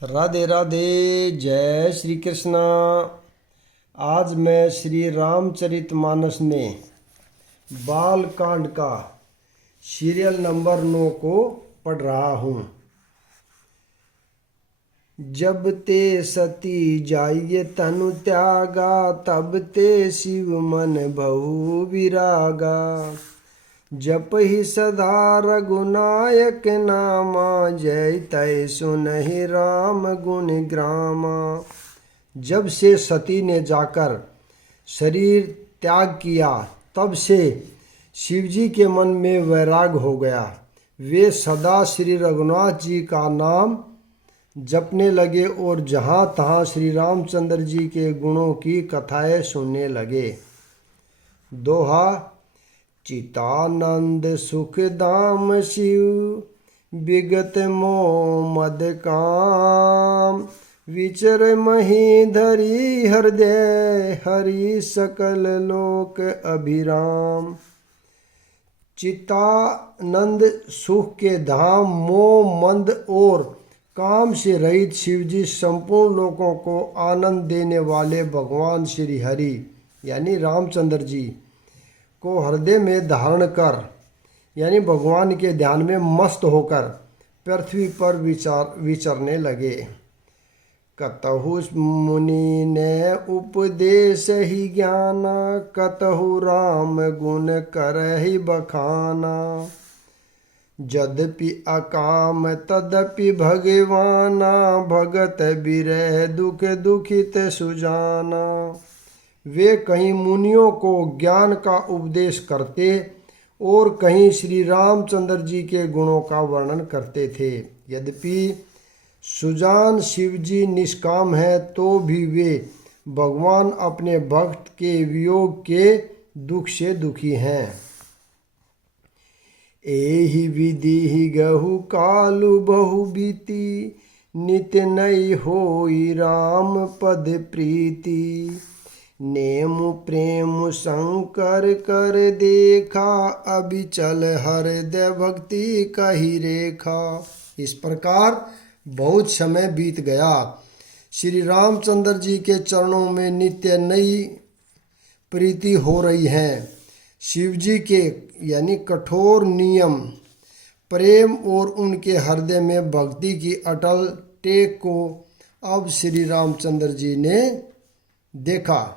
राधे राधे। जय श्री कृष्णा। आज मैं श्री रामचरितमानस में बाल कांड का सीरियल नंबर 9 को पढ़ रहा हूँ। जब ते सती जाइए तनु त्यागा, तब ते शिव मन बहु विरागा। जप ही सदा रघुनायक नामा, जय तय सुनहि राम गुण ग्रामा। जब से सती ने जाकर शरीर त्याग किया, तब से शिवजी के मन में वैराग हो गया। वे सदा श्री रघुनाथ जी का नाम जपने लगे और जहाँ तहाँ श्री रामचंद्र जी के गुणों की कथाएं सुनने लगे। दोहा। चितानंद सुख धाम शिव, विगत मोह मद काम। विचर मही धरी हृदय, हरि सकल लोक अभिराम। चितानंद सुख के धाम, मोह मंद और काम से रहित शिवजी संपूर्ण लोकों को आनंद देने वाले भगवान श्री हरि यानी रामचंद्र जी को हृदय में धारण कर यानी भगवान के ध्यान में मस्त होकर पृथ्वी पर विचरने लगे। कतहु मुनि ने उपदेश ही ज्ञाना, कतहु राम गुण करहि बखाना। यद्यपि अकाम तदपि भगवाना, भगत बिरह दुख दुखित सुजाना। वे कहीं मुनियों को ज्ञान का उपदेश करते और कहीं श्री रामचंद्र जी के गुणों का वर्णन करते थे। यद्यपि सुजान शिवजी निष्काम है, तो भी वे भगवान अपने भक्त के वियोग के दुख से दुखी हैं। एहि विधि गहु कालु बहु बीती, नित्य नई होई राम पद प्रीति। नेम प्रेम शंकर कर देखा, अबिचल हृदय भक्ति कही रेखा। इस प्रकार बहुत समय बीत गया। श्री रामचंद्र जी के चरणों में नित्य नई प्रीति हो रही है। शिवजी के यानी कठोर नियम, प्रेम और उनके हृदय में भक्ति की अटल टेक को अब श्री रामचंद्र जी ने देखा।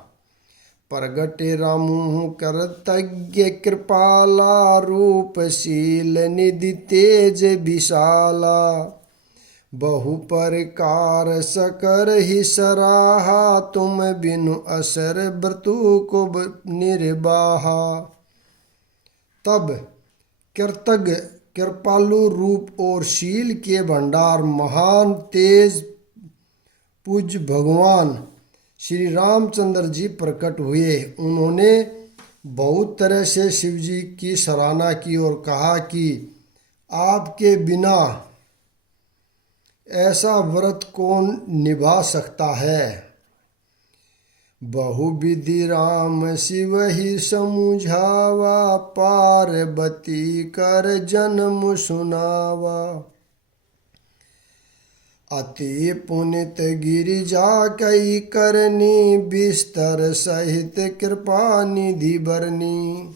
प्रगटे रामु करतज्ञ कृपाला, रूपशील निधि तेज विशाला। बहु प्रकार सकर ही सराहा, तुम बिनु असर व्रतु को निर्वाहा। तब कृतज्ञ कृपालु रूप और शील के भंडार, महान तेज पूज्य भगवान श्री रामचंद्र जी प्रकट हुए। उन्होंने बहुत तरह से शिवजी की सराहना की और कहा कि आपके बिना ऐसा व्रत कौन निभा सकता है। बहुविधि राम शिव ही समुझावा, पार्वती कर जन्म सुनावा। अति पुनित गिरिजा कई करनी, बिस्तर सहित कृपा निधि बरनी।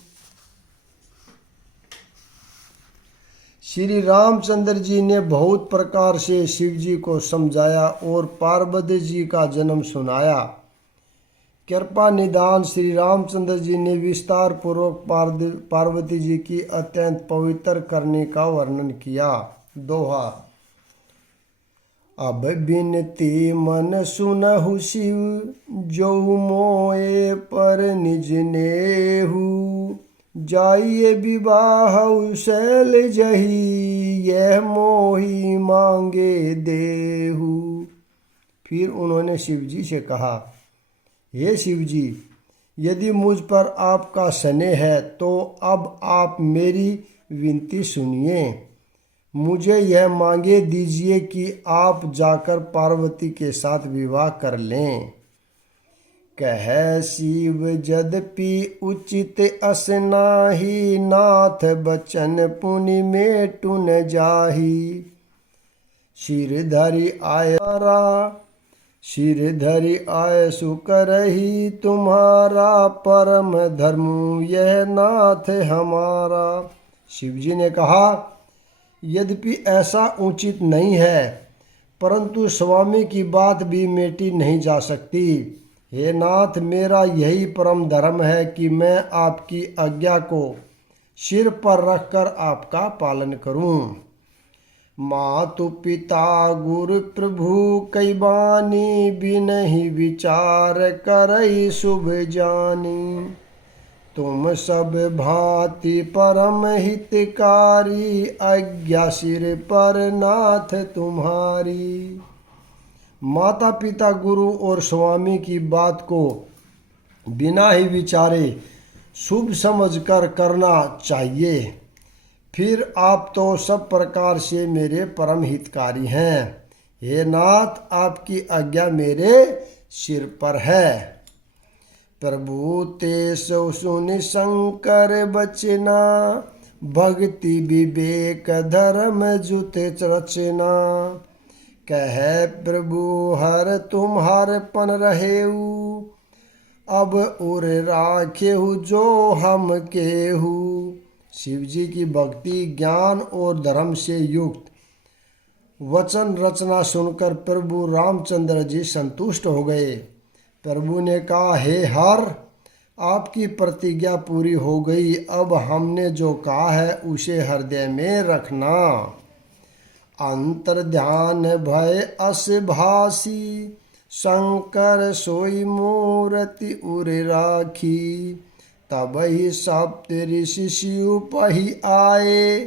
श्री रामचंद्र जी ने बहुत प्रकार से शिव जी को समझाया और पार्वती जी का जन्म सुनाया। कृपा निदान श्री रामचंद्र जी ने विस्तार पूर्वक पार्वती जी की अत्यंत पवित्र करने का वर्णन किया। दोहा। अब बिनती मन सुनहु शिव, जो मोए पर निज नेहु। जाइए विवाह शैल जही, यह मोही मांगे देहु। फिर उन्होंने शिवजी से कहा, हे शिवजी, यदि मुझ पर आपका स्नेह है तो अब आप मेरी विनती सुनिए। मुझे यह मांगे दीजिए कि आप जाकर पार्वती के साथ विवाह कर लें। कह शिव यद्यपि उचित अस नाही, नाथ बचन पुनि मेटु न जाही। शिर धरि आय सुकरहि तुम्हारा, परम धर्म यह नाथ हमारा। शिव जी ने कहा, यद्यपि ऐसा उचित नहीं है, परंतु स्वामी की बात भी मेटी नहीं जा सकती। हे नाथ, मेरा यही परम धर्म है कि मैं आपकी आज्ञा को सिर पर रखकर आपका पालन करूं। मातु पिता गुरु प्रभु कई बानी, बिनहि विचार करई शुभ जानी। तुम सब भांति परम हितकारी, आज्ञा सिर पर नाथ तुम्हारी। माता पिता गुरु और स्वामी की बात को बिना ही विचारे शुभ समझकर करना चाहिए। फिर आप तो सब प्रकार से मेरे परम हितकारी हैं। हे नाथ, आपकी आज्ञा मेरे सिर पर है। प्रभु ते सुनि शंकर बचना, भक्ति विवेक धर्म जुत रचना। कह प्रभु हर तुम्हार पन रहेऊ, अब उर राखेहु जो हम केहू। शिव जी की भक्ति, ज्ञान और धर्म से युक्त वचन रचना सुनकर प्रभु रामचंद्र जी संतुष्ट हो गए। प्रभु ने कहा, हे हर, आपकी प्रतिज्ञा पूरी हो गई। अब हमने जो कहा है उसे हृदय में रखना। अंतर ध्यान भय अस भासी, शंकर सोई मूर्ति उर राखी। तब ही सप्त ऋषि शिव पही आए,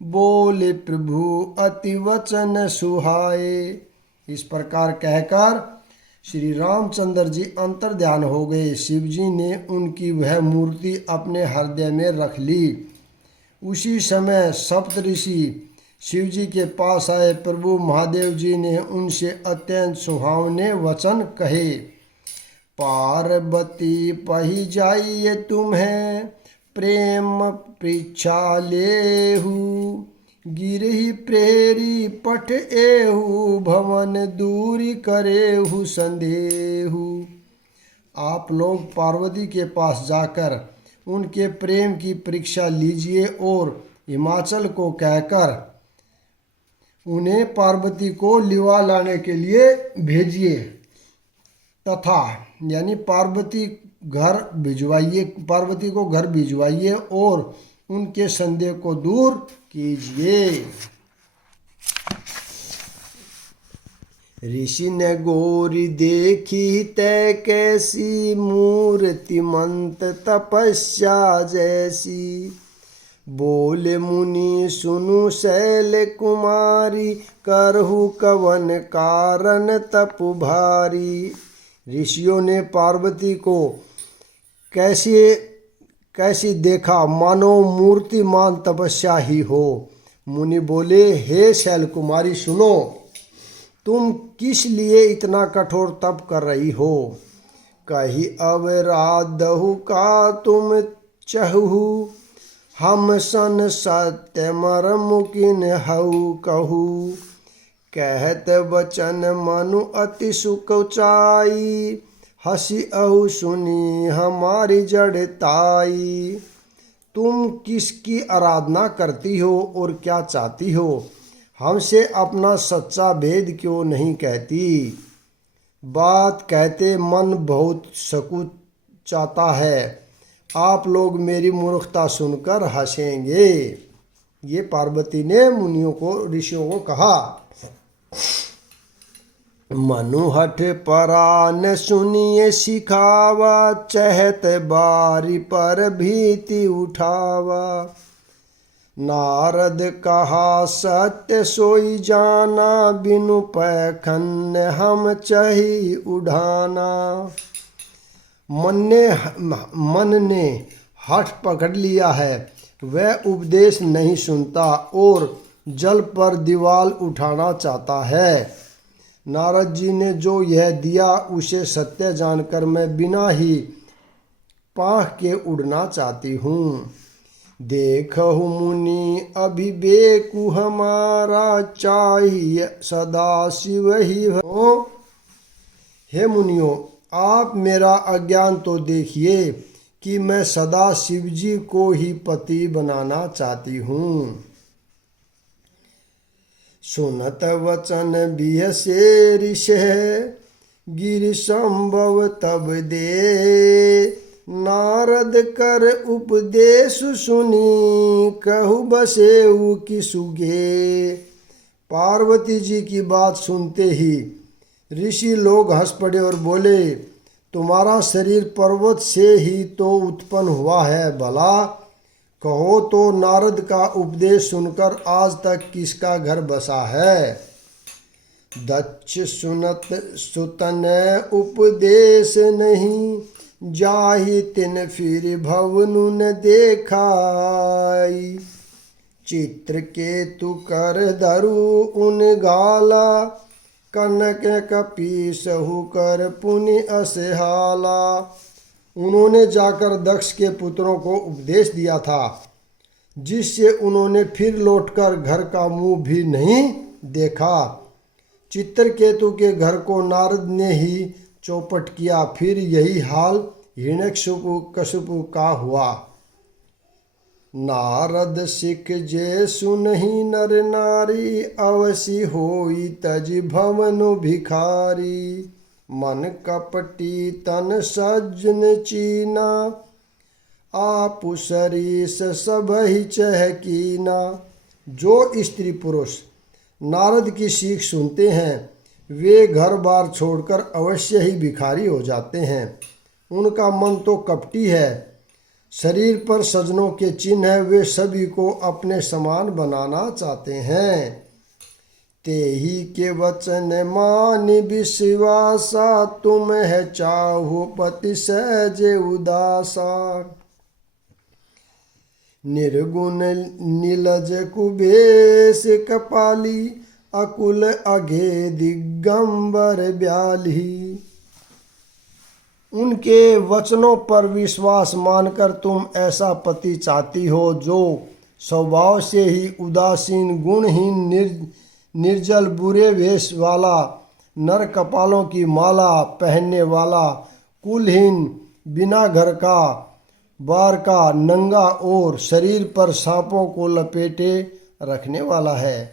बोले प्रभु अति वचन सुहाए। इस प्रकार कहकर श्री रामचंद्र जी अंतर ध्यान हो गए। शिव जी ने उनकी वह मूर्ति अपने हृदय में रख ली। उसी समय सप्त ऋषि शिव जी के पास आए। प्रभु महादेव जी ने उनसे अत्यंत सुहावने वचन कहे। पार्वती पही जाइए तुम्हें, प्रेम परीक्षा लेहू। गिरही प्रेरी पट एहू, भवन दूरी करेहू संदेहू। आप लोग पार्वती के पास जाकर उनके प्रेम की परीक्षा लीजिए और हिमाचल को कहकर उन्हें पार्वती को लिवा लाने के लिए भेजिए, तथा यानी पार्वती को घर भिजवाइए और उनके संदेह को दूर कीजिए। ऋषि ने गोरी देखी तै कैसी, मूर्तिमंत तपस्या जैसी। बोले मुनि सुनु शैल कुमारी, करहु कवन कारण तप भारी। ऋषियों ने पार्वती को कैसी देखा, मानो मूर्तिमान तपस्या ही हो। मुनि बोले, हे शैल कुमारी सुनो, तुम किस लिए इतना कठोर तप कर रही हो। कही अब राधहु का तुम चहु, हम सन सत्य मर्म किन हऊ कहू। कहत वचन मनु अति सुखचाई, हसी अहु सुनी हमारी जड़ताई। तुम किसकी आराधना करती हो और क्या चाहती हो, हमसे अपना सच्चा भेद क्यों नहीं कहती। बात कहते मन बहुत सकुचाता है, आप लोग मेरी मूर्खता सुनकर हंसेंगे। ये पार्वती ने मुनियों को, ऋषियों को कहा। मनुहठ परान सुनिए सिखावा, चहत बारी पर भीति उठावा। नारद कहा सत्य सोई जाना, बिनु पैखन हम चही उड़ाना। मन ने हठ पकड़ लिया है, वह उपदेश नहीं सुनता और जल पर दीवाल उठाना चाहता है। नारद जी ने जो यह दिया उसे सत्य जानकर मैं बिना ही पाँख के उड़ना चाहती हूँ। देखहु मुनि अभिवेकु हमारा, चाहिए सदा शिव ही हो। हे मुनियों, आप मेरा अज्ञान तो देखिए कि मैं सदा शिव जी को ही पति बनाना चाहती हूँ। सुनत वचन बिहसे ऋषि, गिर संभव तब दे। नारद कर उपदेश सुनी, कहु बसेऊ की सुगे। पार्वती जी की बात सुनते ही ऋषि लोग हंस पड़े और बोले, तुम्हारा शरीर पर्वत से ही तो उत्पन्न हुआ है भला। कहो तो नारद का उपदेश सुनकर आज तक किसका घर बसा है। दक्ष सुनत सुतन उपदेश नहीं, जाहि तिन फिर भवनु न देखाई। चित्रकेतु कर धरु उन गाला, कनक कपीसहु कर पुनि असहाला। उन्होंने जाकर दक्ष के पुत्रों को उपदेश दिया था, जिससे उन्होंने फिर लौटकर घर का मुंह भी नहीं देखा। चित्रकेतु के घर को नारद ने ही चौपट किया, फिर यही हाल हिरण्यकशिपु का हुआ। नारद सिख जे सुनहि नर नारी, अवसि होई तज भवनु भिखारी। मन कपटी तन सज्जन चीना, आपु सरीस सबहि चहकीना। जो स्त्री पुरुष नारद की सीख सुनते हैं, वे घर बार छोड़कर अवश्य ही भिखारी हो जाते हैं। उनका मन तो कपटी है, शरीर पर सजनों के चिन्ह है, वे सभी को अपने समान बनाना चाहते हैं। तेहि के वचन मान विश्वासा, तुम है चाहु पति सहज उदासा। निर्गुण नीलज कुबेश कपाली, अकुल अघे दिगंबर ब्याली। उनके वचनों पर विश्वास मानकर तुम ऐसा पति चाहती हो, जो स्वभाव से ही उदासीन, गुणहीन, निर्जल, बुरे वेश वाला, नर कपालों की माला पहनने वाला, कुलहीन, बिना घर का, बार का, नंगा और शरीर पर सांपों को लपेटे रखने वाला है।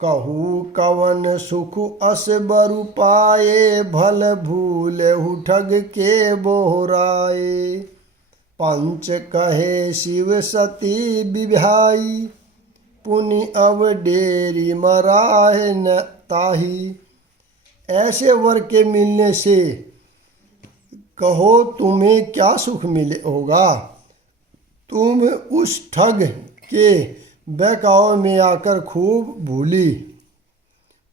कहू कवन सुख अस बरु पाए, भल भूलहु ठग के बोहराए। पंच कहे शिव सती विभाई, पुनि अब डेरी मराहे न ताही। ऐसे वर के मिलने से कहो तुम्हें क्या सुख मिले होगा। तुम उस ठग के बहकावे में आकर खूब भूली।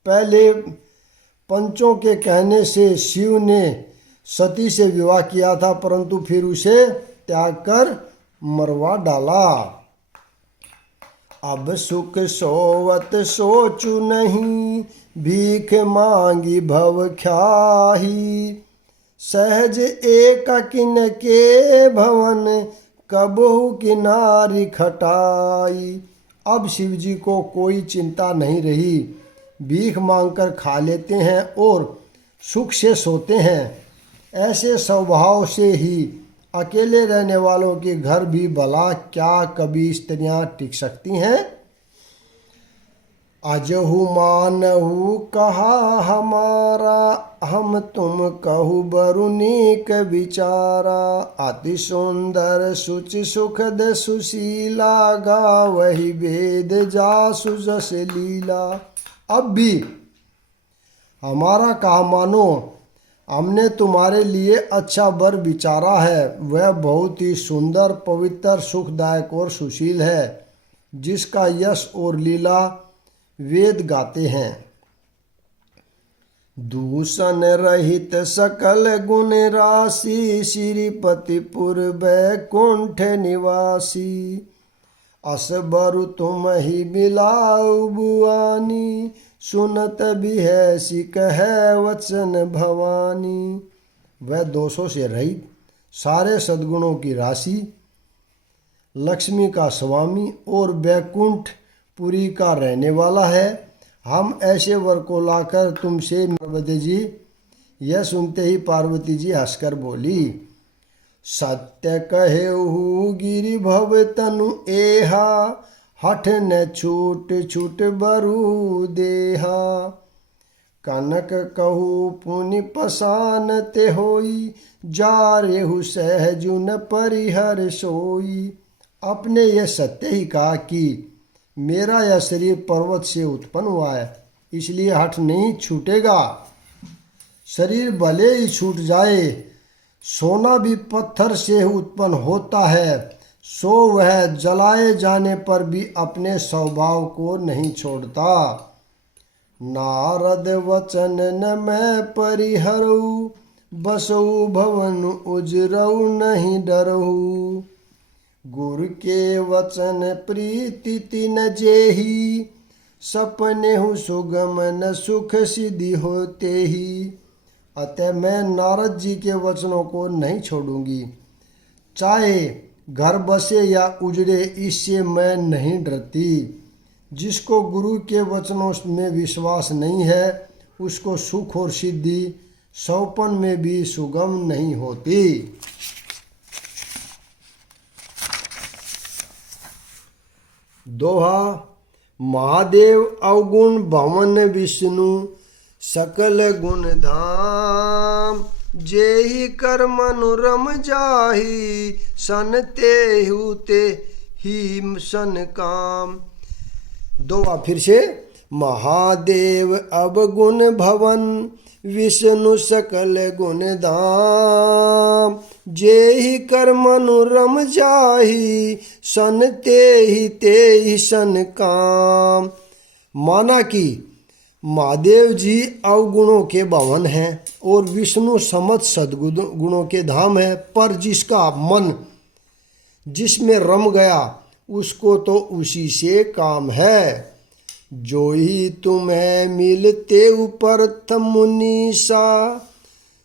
पहले पंचों के कहने से शिव ने सती से विवाह किया था, परंतु फिर उसे त्याग कर मरवा डाला। अब सुख सोवत सोचु नहीं, भीख मांगी भव ख्याही। सहज एक किन के भवन, कबहु किनारी खटाई। अब शिव जी को कोई चिंता नहीं रही, भीख मांगकर खा लेते हैं और सुख से सोते हैं। ऐसे स्वभाव से ही अकेले रहने वालों के घर भी भला क्या कभी स्त्रियां टिक सकती हैं। अजहु मानहु कहा हमारा, हम तुम कहु बरुनीक विचारा। अति सुंदर सुचि सुखद सुशीला, गावहि वेद जासु जस लीला। अब भी हमारा कहा मानो, हमने तुम्हारे लिए अच्छा वर विचारा है। वह बहुत ही सुंदर, पवित्र, सुखदायक और सुशील है, जिसका यश और लीला वेद गाते हैं। दूषण रहित सकल गुण राशि, श्रीपतिपुर बैकुंठ निवासी। असबरु तुम ही मिलाऊ बुआनी, सुनत भी है कह वचन भवानी। वह दोषों से रहित, सारे सद्गुणों की राशि, लक्ष्मी का स्वामी और बैकुंठपुरी का रहने वाला है। हम ऐसे वर को लाकर तुमसे पार्वती जी। यह सुनते ही पार्वती जी हंसकर बोली, सत्य कहेहु गिरि भव तनु एहा, हठ न छूट छूट बरु देहा। कनक कहू पुनि पसान ते होई, जा रेहु सहजु न परिहर सोई। आपने यह सत्य ही कहा कि मेरा यह शरीर पर्वत से उत्पन्न हुआ है, इसलिए हठ नहीं छूटेगा। शरीर भले ही छूट जाए, सोना भी पत्थर से उत्पन्न होता है, सो वह जलाए जाने पर भी अपने स्वभाव को नहीं छोड़ता। नारद वचन न मैं परिहरऊ, बसऊ भवन उजरऊ नहीं डरऊ। गुरु के वचन प्रीति तिन जेही, सपने हु सुगम न सुख सिद्धि होते ही। अतः मैं नारद जी के वचनों को नहीं छोड़ूंगी, चाहे घर बसे या उजड़े, इससे मैं नहीं डरती। जिसको गुरु के वचनों में विश्वास नहीं है, उसको सुख और सिद्धि सौपन में भी सुगम नहीं होती। दोहा। महादेव अवगुण भवन विष्णु, सकल गुण धाम। जेहि कर मनु रम जाहि, सन तेहु ते ही सन काम। दोहा फिर से। महादेव अवगुण भवन, विष्णु सकल गुण धाम। जेहि कर मनु रम जाहि, सन तेहि सन काम। माना कि महादेव जी अवगुणों के भवन हैं और विष्णु समस्त सद्गुणों के धाम है, पर जिसका मन जिसमें रम गया उसको तो उसी से काम है। जो ही तुम्हें मिलते ऊपर मुनीसा,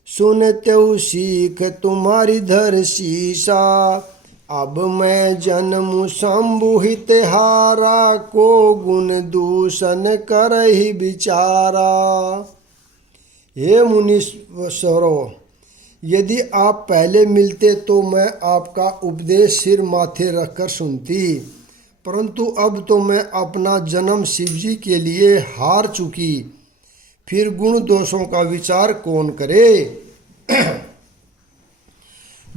सुनते सीख तुम्हारी धर शीसा। अब मैं जन्म संबुहित हारा, को गुण दूषण कर ही विचारा। हे मुनीश्वरों, यदि आप पहले मिलते तो मैं आपका उपदेश सिर माथे रखकर सुनती, परंतु अब तो मैं अपना जन्म शिवजी के लिए हार चुकी, फिर गुण दोषों का विचार कौन करे।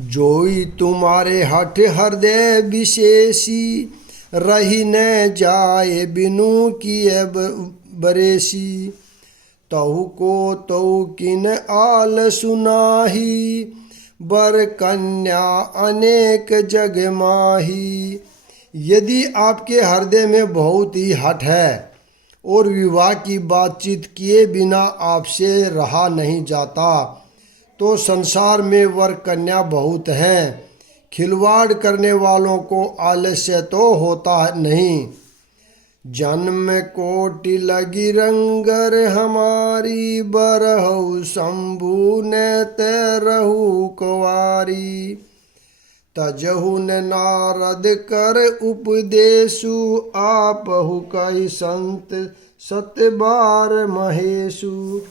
जोई तुम्हारे हठ हृदय विशेषी, रही न जाए बिनु किए बरेसी। तहु को तहु किन आल सुनाही, बर कन्या अनेक जग माही। यदि आपके हृदय में बहुत ही हठ है और विवाह की बातचीत किए बिना आपसे रहा नहीं जाता, तो संसार में वर कन्या बहुत हैं। खिलवाड़ करने वालों को आलस्य तो होता नहीं। जन्म कोटि लगी रंगर हमारी, बरहु शंभु न तरहु कुवारी। तजहु न नारद कर उपदेशु, आपहु कहि संत सतबार महेशु।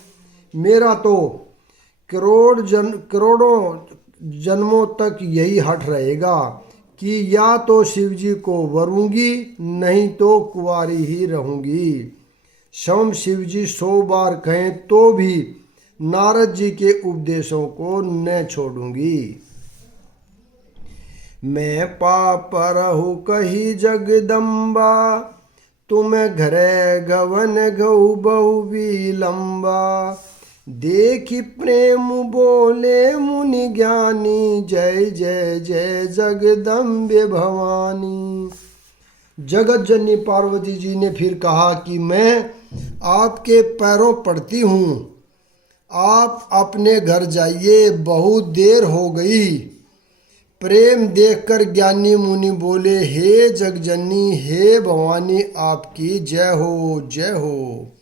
मेरा तो करोड़ों जन्मों तक यही हठ रहेगा कि या तो शिवजी को वरूंगी, नहीं तो कुंवारी ही रहूंगी। स्वयं शिवजी 100 बार कहें तो भी नारद जी के उपदेशों को न छोड़ूंगी। मैं पाप रहु कही जगदम्बा, तुम घरे गवन गौ बहु विलंबा। देखी प्रेम बोले मुनि ज्ञानी, जय जय जय जगदम्बे भवानी। जगत जननी पार्वती जी ने फिर कहा कि मैं आपके पैरों पड़ती हूँ, आप अपने घर जाइए, बहुत देर हो गई। प्रेम देखकर ज्ञानी मुनि बोले, हे जगजननी, हे भवानी, आपकी जय हो जय हो।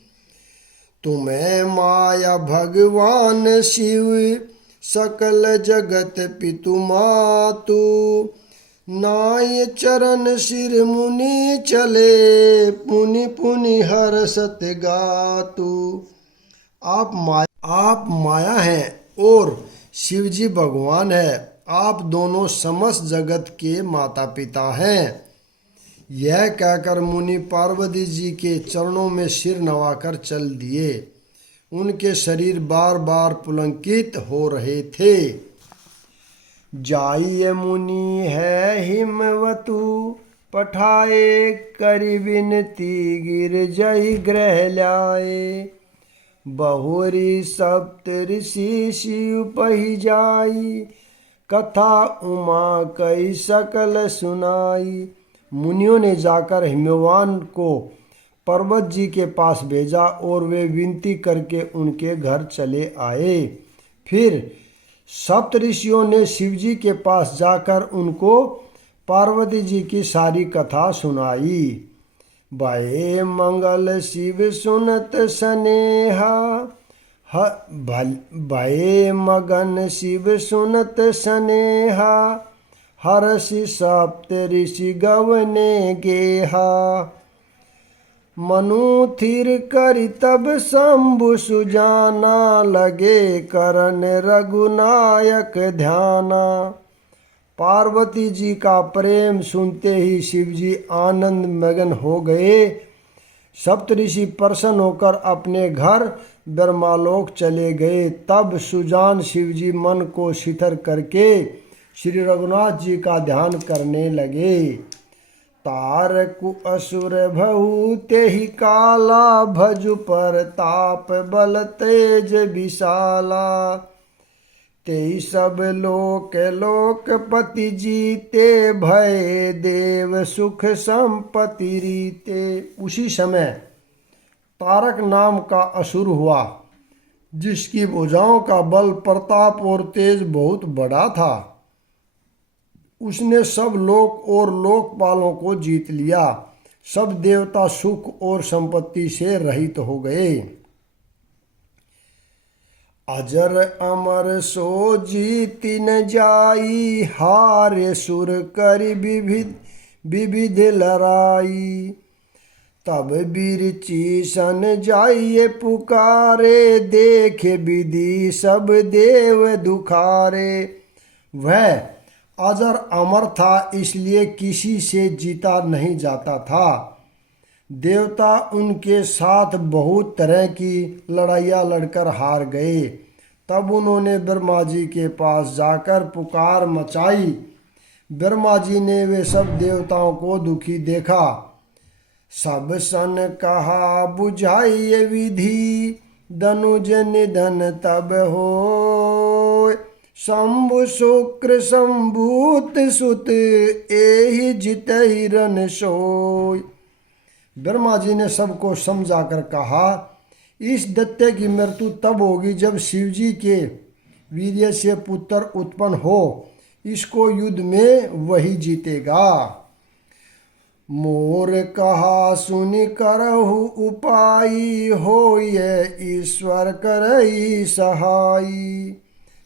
तुम्हें माया भगवान शिव, सकल जगत पितु मातु। नाय चरण सिर मुनि चले, पुनि पुनि हर्षत गातु। आप माया हैं और शिव जी भगवान है। आप दोनों समस्त जगत के माता पिता हैं। यह कहकर मुनि पार्वती जी के चरणों में सिर नवाकर चल दिए। उनके शरीर बार बार पुलंकित हो रहे थे। जाइए मुनि है हिमवतु, पठाए करि विनती गिर जय ग्रह लाए। बहुरी सप्त ऋषि शिव पहि जाई, कथा उमा कई सकल सुनाई। मुनियों ने जाकर हिमवान को पर्वत जी के पास भेजा और वे विनती करके उनके घर चले आए। फिर सप्त ऋषियों ने शिव जी के पास जाकर उनको पार्वती जी की सारी कथा सुनाई। भये मंगल शिव सुनत स्नेहा, भये मगन शिव सुनत स्नेहा। हर्षि सप्त ऋषि गवने गेहा, मनु थिर करि तब शंभु सुजाना। लगे करन रघुनायक ध्याना। पार्वती जी का प्रेम सुनते ही शिव जी आनंद मगन हो गए। सप्तऋषि प्रसन्न होकर अपने घर ब्रह्मालोक चले गए। तब सुजान शिव जी मन को शिथिल करके श्री रघुनाथ जी का ध्यान करने लगे। तारकु असुर भऊ तेहि काला, भजु पर ताप बल तेज विशाला। तेहि सब लोक लोकपति जीते, भय देव सुख संपत्ति रीते। उसी समय तारक नाम का असुर हुआ, जिसकी भुजाओं का बल प्रताप और तेज बहुत बड़ा था। उसने सब लोक और लोकपालों को जीत लिया। सब देवता सुख और संपत्ति से रहित हो गए। अजर अमर सो जीति न जाई, हारे सुर करि विविध लड़ाई। तब बिरची सन जाइए पुकारे, देखे विधि सब देव दुखारे। वह अजर अमर था, इसलिए किसी से जीता नहीं जाता था। देवता उनके साथ बहुत तरह की लड़ाइयाँ लड़कर हार गए। तब उन्होंने ब्रह्मा जी के पास जाकर पुकार मचाई। ब्रह्मा जी ने वे सब देवताओं को दुखी देखा। सब सन कहा बुझाइए विधि, धनुज निधन तब हो। शंभु शुक्र संभूत सुत, एहि जितहि रन सोय। ब्रह्मा जी ने सबको समझाकर कहा, इस दैत्य की मृत्यु तब होगी जब शिव जी के वीर्य से पुत्र उत्पन्न हो। इसको युद्ध में वही जीतेगा। मोर कहा सुनि करहु उपाई, होय ईश्वर करई सहाई।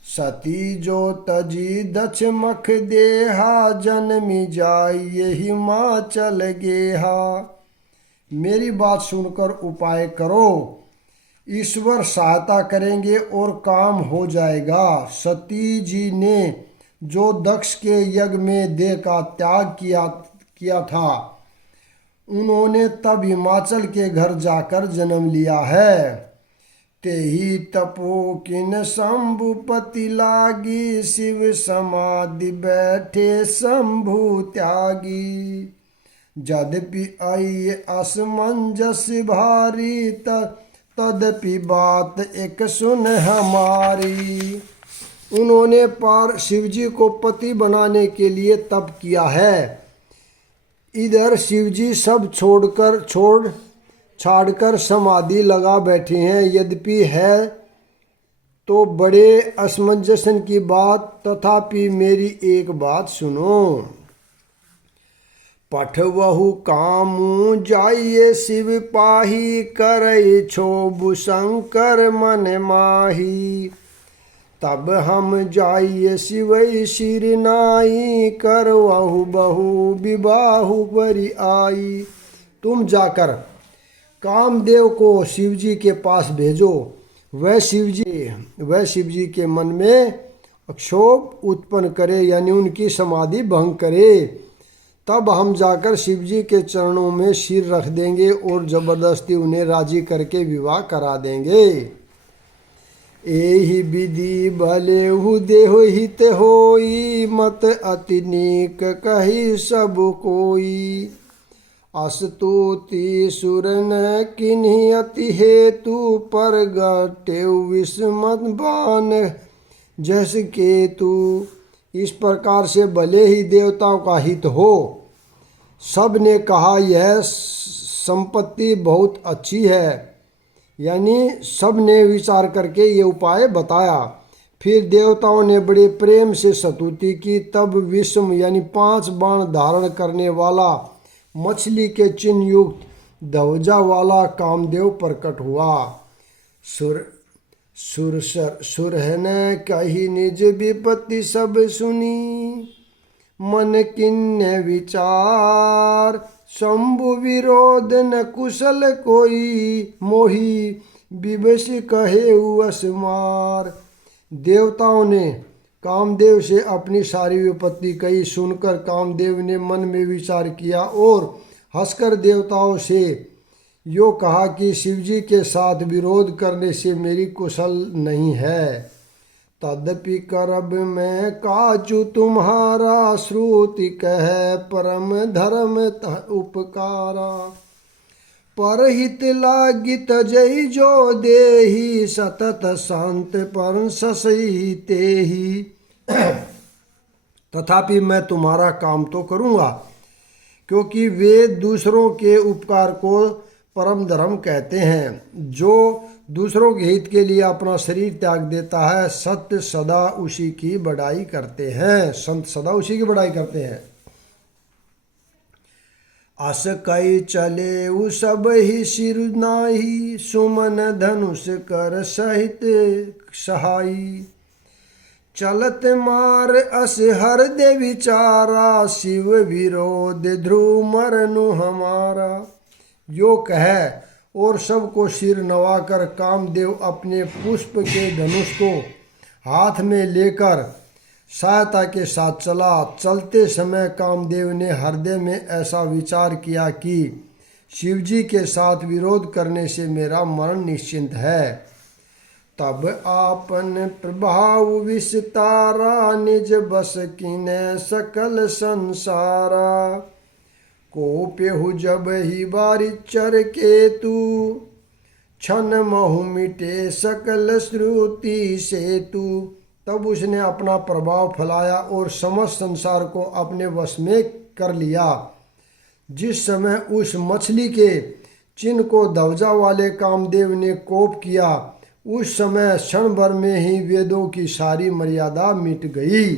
सती जो तजी दक्ष मख देहा, जन्मी जाय हिमाचल गेहा। मेरी बात सुनकर उपाय करो, ईश्वर सहायता करेंगे और काम हो जाएगा। सती जी ने जो दक्ष के यज्ञ में देह का त्याग किया था, उन्होंने तब हिमाचल के घर जाकर जन्म लिया है। तेहि तपो किन शंभुपति लागी, शिव समाधि बैठे शंभु त्यागी। यद्यपि आई असमंजस भारी, तदपि बात एक सुन हमारी। उन्होंने शिव जी को पति बनाने के लिए तप किया है। इधर शिव जी सब छाड़कर समाधि लगा बैठे हैं। यद्यपि है तो बड़े असमंजसन की बात, तथापि मेरी एक बात सुनो। पठवहु कामू जाइए शिव पाही, करई क्षोभ शंकर मन माही। तब हम जाइए शिवई सिर नाई, करवाहु बहु विबाहु बरी आई। तुम जाकर कामदेव को शिवजी के पास भेजो, वह शिवजी के मन में क्षोभ उत्पन्न करे, यानी उनकी समाधि भंग करे। तब हम जाकर शिवजी के चरणों में सिर रख देंगे और जबरदस्ती उन्हें राजी करके विवाह करा देंगे। एहि विधि भले देहो हित होई, मत अति नीक कही सब कोई। अस्तुति सुर न किन्हीं अति हेतु, पर गटेउ विस्मत बान जस केतु। इस प्रकार से भले ही देवताओं का हित हो। सब ने कहा यह संपत्ति बहुत अच्छी है, यानी सब ने विचार करके ये उपाय बताया। फिर देवताओं ने बड़े प्रेम से स्तुति की। तब विषम यानी 5 बाण धारण करने वाला, मछली के चिन्ह युक्त ध्वजा वाला कामदेव प्रकट हुआ। सुरहन कही निज विपत्ति सब सुनी, मन किन्ने विचार शंभु विरोध न कुशल कोई, मोही विवश कहे असमार। देवताओं ने कामदेव से अपनी सारी विपत्ति कही। सुनकर कामदेव ने मन में विचार किया और हंसकर देवताओं से यो कहा कि शिवजी के साथ विरोध करने से मेरी कुशल नहीं है। तदपि करब मैं काचु तुम्हारा, श्रुति कह परम धर्म उपकारा। परहित लागित जय जो देही, सतत शांत पर ससई तेही। तथापि मैं तुम्हारा काम तो करूँगा, क्योंकि वे दूसरों के उपकार को परम धर्म कहते हैं। जो दूसरों के हित के लिए अपना शरीर त्याग देता है, सत्य सदा उसी की बड़ाई करते हैं। संत सदा उसी की बड़ाई करते हैं। अस कई चले उ सब ही सिर नाही, सुमन धनुष कर सहित सहाई। चलत मार अस हर दे विचारा, शिव विरोध ध्रुव मरनु हमारा। यो कह और सबको सिर नवाकर कामदेव अपने पुष्प के धनुष को हाथ में लेकर सहायता के साथ चला। चलते समय कामदेव ने हृदय में ऐसा विचार किया कि शिवजी के साथ विरोध करने से मेरा मरण निश्चिंत है। तब आपन प्रभाव विस्तारा, निज बस कीने सकल संसारा। कोप्यहु जब ही बारी चर केतु, क्षण महु मिटे सकल श्रुति सेतु। तब उसने अपना प्रभाव फैलाया और समस्त संसार को अपने वश में कर लिया। जिस समय उस मछली के चिन्ह को ध्वजा वाले कामदेव ने कोप किया, उस समय क्षण भर में ही वेदों की सारी मर्यादा मिट गई।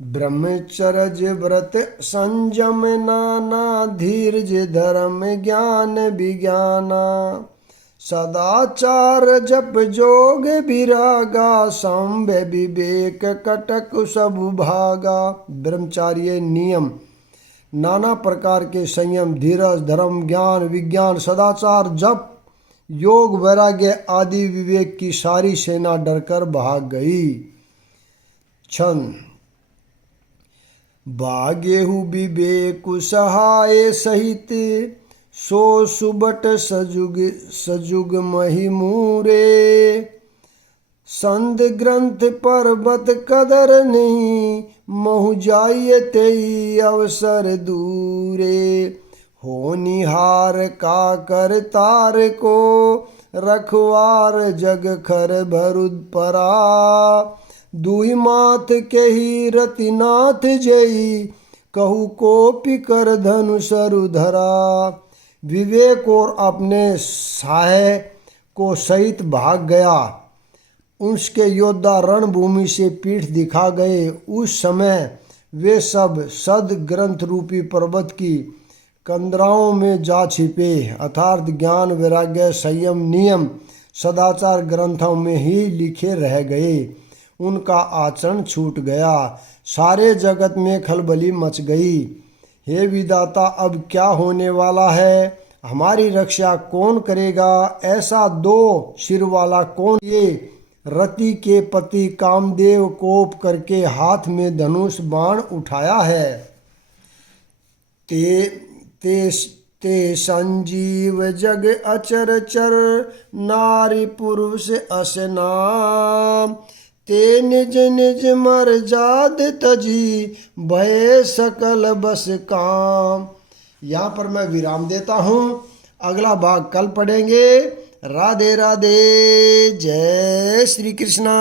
ब्रह्मचर्य व्रत संयम नाना, धीरज धर्म ज्ञान विज्ञाना। सदाचार जप जोग विरागा, संभय विवेक कटक सब भागा। ब्रह्मचार्य नियम, नाना प्रकार के संयम, धीरज, धर्म, ज्ञान, विज्ञान, सदाचार, जप, योग, वैराग्य आदि विवेक की सारी सेना डरकर भाग गई। छंद। भाग्यहु विवेक सहाय सहित, सो सुबट सजुग महिमूरे। संद ग्रंथ पर्वत कदर नहीं, महु जाइए तेई अवसर दूरे। होनिहार का कर तार को, रखवार जग खर भरुद परा। दुई मात के ही रतिनाथ जई, कहू को पिकर धनुषरु धरा। विवेक और अपने साहे को सहित भाग गया। उसके योद्धा रणभूमि से पीठ दिखा गए। उस समय वे सब सद ग्रंथ रूपी पर्वत की कंदराओं में जा छिपे, अर्थात ज्ञान, वैराग्य, संयम, नियम, सदाचार ग्रंथों में ही लिखे रह गए। उनका आचरण छूट गया। सारे जगत में खलबली मच गई। हे विधाता, अब क्या होने वाला है? हमारी रक्षा कौन करेगा? ऐसा दो सिर वाला कौन? ये रति के पति कामदेव कोप करके हाथ में धनुष बाण उठाया है। ते ते ते संजीव जग अचर चर, नारी पुरुष अस नाम। ते निज निज मर जाद तजी, भय सकल बस काम। यहाँ पर मैं विराम देता हूँ। अगला भाग कल पढ़ेंगे। राधे राधे। जय श्री कृष्णा।